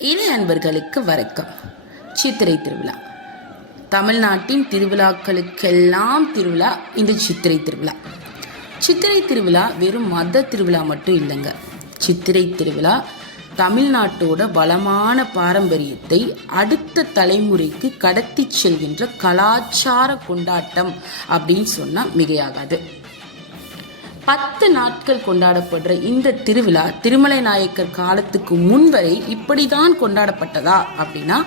இன அன்பர்களுக்கு வணக்கம். சித்திரை திருவிழா. தமிழ்நாட்டின் திருவிழாக்களுக்கெல்லாம் திருவிழா இந்த சித்திரை திருவிழா. சித்திரை திருவிழா வெறும் மத திருவிழா மட்டும் இல்லைங்க. சித்திரை திருவிழா தமிழ்நாட்டோட வளமான பாரம்பரியத்தை அடுத்த தலைமுறைக்கு கடத்தி செல்கின்ற கலாச்சார கொண்டாட்டம் அப்படின்னு சொன்னால் மிகையாகாது. பத்து நாட்கள் கொண்டாடப்படுற இந்த திருவிழா திருமலை நாயக்கர் காலத்துக்கு முன்வரை இப்படிதான் கொண்டாடப்பட்டதா அப்படின்னா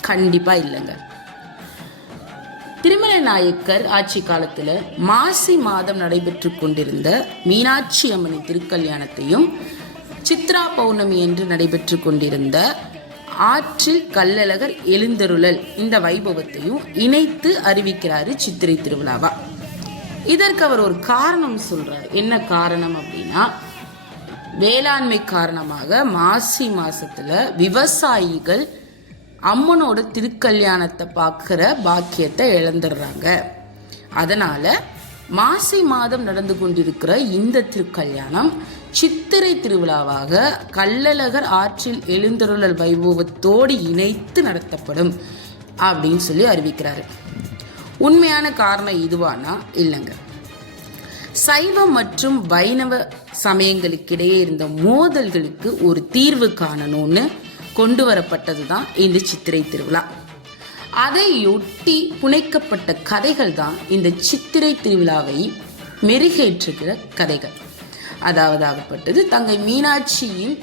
கண்டிப்பா இல்லைங்க. திருமலை நாயக்கர் ஆட்சி காலத்துல மாசி மாதம் நடைபெற்று கொண்டிருந்த மீனாட்சி அம்மனின் திருக்கல்யாணத்தையும் சித்ரா பௌர்ணமி என்று நடைபெற்று கொண்டிருந்த ஆற்றில் கல்லழகர் எழுந்தருளல் இந்த வைபவத்தையும் இணைத்து அறிவிக்கிறாரு சித்திரை திருவிழாவா. இதற்கு அவர் ஒரு காரணம் சொல்றார். என்ன காரணம் அப்படின்னா வேளாண்மை காரணமாக மாசி மாசத்துல விவசாயிகள் அம்மனோட திருக்கல்யாணத்தை பார்க்குற பாக்கியத்தை இழந்துடுறாங்க. அதனால மாசி மாதம் நடந்து கொண்டிருக்கிற இந்த திருக்கல்யாணம் சித்திரை திருவிழாவாக கள்ளழகர் ஆற்றில் எழுந்தருளல் வைபவத்தோடு இணைத்து நடத்தப்படும் அப்படின்னு சொல்லி அறிவிக்கிறாரு. உண்மையான காரணம் இதுவானா? இல்லைங்க. சைவ மற்றும் வைணவ சமயங்களுக்கிடையே இருந்த மோதல்களுக்கு ஒரு தீர்வு காணணும்னு கொண்டு வரப்பட்டது தான் இந்த சித்திரை திருவிழா. அதையொட்டி புனைக்கப்பட்ட கதைகள் தான் இந்த சித்திரை திருவிழாவை மெருகேற்றுகிற கதைகள். அதாவது ஆகப்பட்டது தங்கை மீனாட்சியின்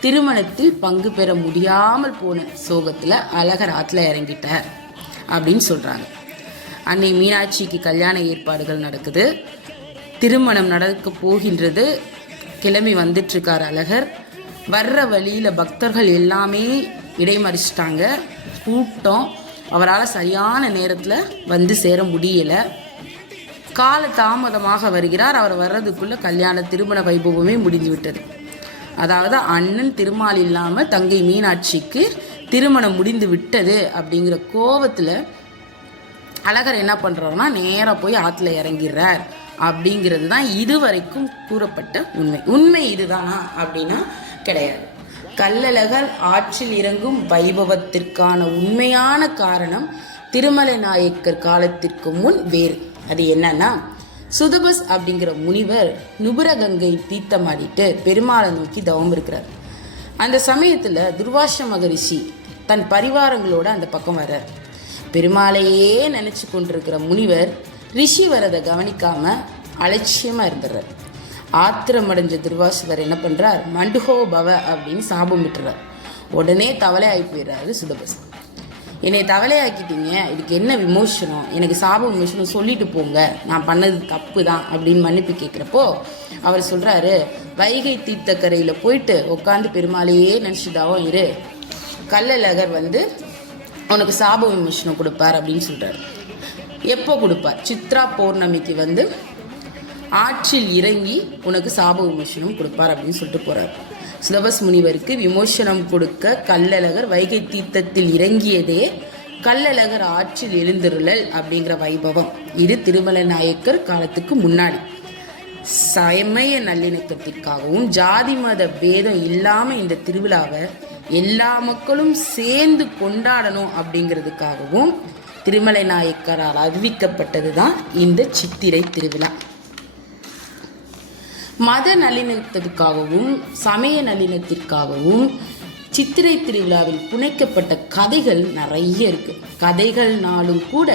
திருமணத்தில் பங்கு பெற முடியாமல் போன சோகத்தில் அழகர் ஆற்றுல இறங்கிட்டார் அப்படின்னு சொல்கிறாங்க அன்னை மீனாட்சிக்கு கல்யாண ஏற்பாடுகள் நடக்குது. திருமணம் நடக்க போகின்றது. கிளம்பி வந்துட்டுருக்கார் அழகர். வர்ற வழியில் பக்தர்கள் எல்லாமே இடைமறிச்சிட்டாங்க. கூட்டம். அவரால் சரியான நேரத்தில் வந்து சேர முடியலை. கால தாமதமாக வருகிறார். அவர் வர்றதுக்குள்ளே கல்யாண திருமண வைபவமே முடிஞ்சு விட்டது அதாவது அண்ணன் திருமால் இல்லாமல் தங்கை மீனாட்சிக்கு திருமணம் முடிந்து விட்டது அப்படிங்கிற கோவத்தில் அழகர் என்ன பண்ணுறாருன்னா நேராக போய் ஆற்றுல இறங்கிடுறார். அப்படிங்கிறது தான் இதுவரைக்கும் கூறப்பட்ட உண்மை. உண்மை இதுதானா அப்படின்னா கிடையாது. கள்ளழகர் ஆற்றில் இறங்கும் வைபவத்திற்கான உண்மையான காரணம் திருமலை நாயக்கர் காலத்திற்கு முன் வேறு. அது என்னன்னா சுதபஸ் அப்படிங்கிற முனிவர் நுபுரகங்கை தீர்த்தமாடிட்டு பெருமாளை நோக்கி தவம் இருக்கிறார். அந்த சமயத்தில் துர்வாச மகரிஷி தன் பரிவாரங்களோட அந்த பக்கம் வர்றார். பெருமாளையே நினச்சி கொண்டிருக்கிற முனிவர் ரிஷி வரதை கவனிக்காம அலட்சியமாக இருந்துடுறார். ஆத்திரமடைஞ்ச துர்வாசுவர் என்ன பண்ணுறார் மண்டுகோ பவ அப்படின்னு சாபம் விட்டுறார். உடனே தவளை ஆகி போயிடுறாரு சுதபஸ். என்னை தவளையாக்கிட்டீங்க இதுக்கு என்ன விமோசனம்? எனக்கு சாப விமோசனம் சொல்லிட்டு போங்க. நான் பண்ணது தப்பு தான் அப்படின்னு மன்னிப்பு கேட்குறப்போ அவர் சொல்கிறாரு வைகை தீர்த்தக்கரையில் போயிட்டு உட்காந்து பெருமாளையே நினச்சிதாவும் இரு. கள்ளழகர் வந்து உனக்கு சாப விமோசனம் கொடுப்பார் அப்படின்னு சொல்கிறார் எப்போ கொடுப்பார்? சித்ரா பௌர்ணமிக்கு வந்து ஆற்றில் இறங்கி உனக்கு சாப விமோசனம் கொடுப்பார் அப்படின்னு சொல்லிட்டு போகிறார் சுலபஸ் முனிவருக்கு விமோசனம் கொடுக்க கள்ளழகர் வைகை தீர்த்தத்தில் இறங்கியதே கல்லழகர் ஆற்றில் எழுந்திருளல் அப்படிங்கிற வைபவம். இது திருமலை நாயக்கர் காலத்துக்கு முன்னாடி. சமய நல்லிணக்கத்திற்காகவும் ஜாதி மத பேதம் இல்லாமல் இந்த திருவிழாவை எல்லா மக்களும் சேர்ந்து கொண்டாடணும் அப்படிங்கிறதுக்காகவும் திருமலை நாயக்கரால் அறிவிக்கப்பட்டது தான் இந்த சித்திரை திருவிழா. மத நல்லிணக்கத்திற்காகவும் சமய நல்லிணத்திற்காகவும் சித்திரை திருவிழாவில் புனைக்கப்பட்ட கதைகள் நிறைய இருக்கு. கதைகள்னாலும் கூட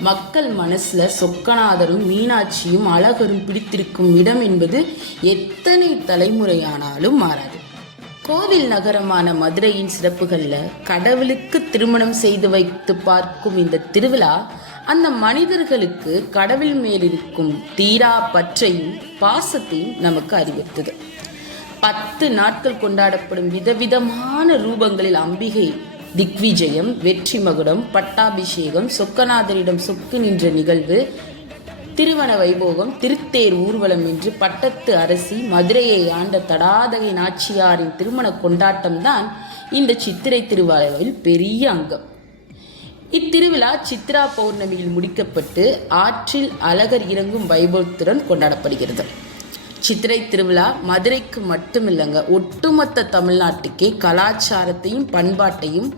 மக்கள் மனசுல சொக்கநாதரும் மீனாட்சியும் அழகரும் பிடித்திருக்கும் இடம் என்பது எத்தனை தலைமுறையானாலும் மாறாது. கோவில் நகரமான மதுரையின் சிறப்புகளில் கடவுளுக்கு திருமணம் செய்து வைத்து பார்க்கும் இந்த திருவிழா அந்த மனிதர்களுக்கு கடவுள் மேலிருக்கும் தீரா பற்றையும் பாசத்தையும் நமக்கு அறிவித்தது. பத்து நாட்கள் கொண்டாடப்படும் விதவிதமான ரூபங்களில் அம்பிகை திக்விஜயம் வெற்றி மகுடம் பட்டாபிஷேகம் சொக்கநாதரிடம் சொக்கு நின்ற நிகழ்வு திருவன வைபோகம் திருத்தேர் ஊர்வலம் என்று பட்டத்து அரசி மதுரையை ஆண்ட தடாதகை நாச்சியாரின் திருமண கொண்டாட்டம்தான் இந்த சித்திரை திருவிழாவில் பெரிய அங்கம். இத்திருவிழா சித்ரா பௌர்ணமியில் முடிக்கப்பட்டு ஆற்றில் அழகர் இறங்கும் வைபவத்துடன் கொண்டாடப்படுகிறது. சித்திரை திருவிழா மதுரைக்கு மட்டுமில்லைங்க ஒட்டுமொத்த தமிழ்நாட்டுக்கே கலாச்சாரத்தையும் பண்பாட்டையும்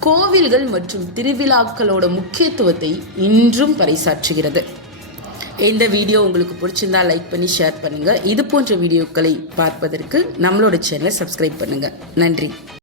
கோவில்கள் மற்றும் திருவிழாக்களோட முக்கியத்துவத்தை இன்றும் பறைசாற்றுகிறது. இந்த வீடியோ உங்களுக்கு பிடிச்சிருந்தா லைக் பண்ணி ஷேர் பண்ணுங்க. இது போன்ற வீடியோக்களை பார்ப்பதற்கு நம்மளோட சேனலை சப்ஸ்கிரைப் பண்ணுங்க. நன்றி.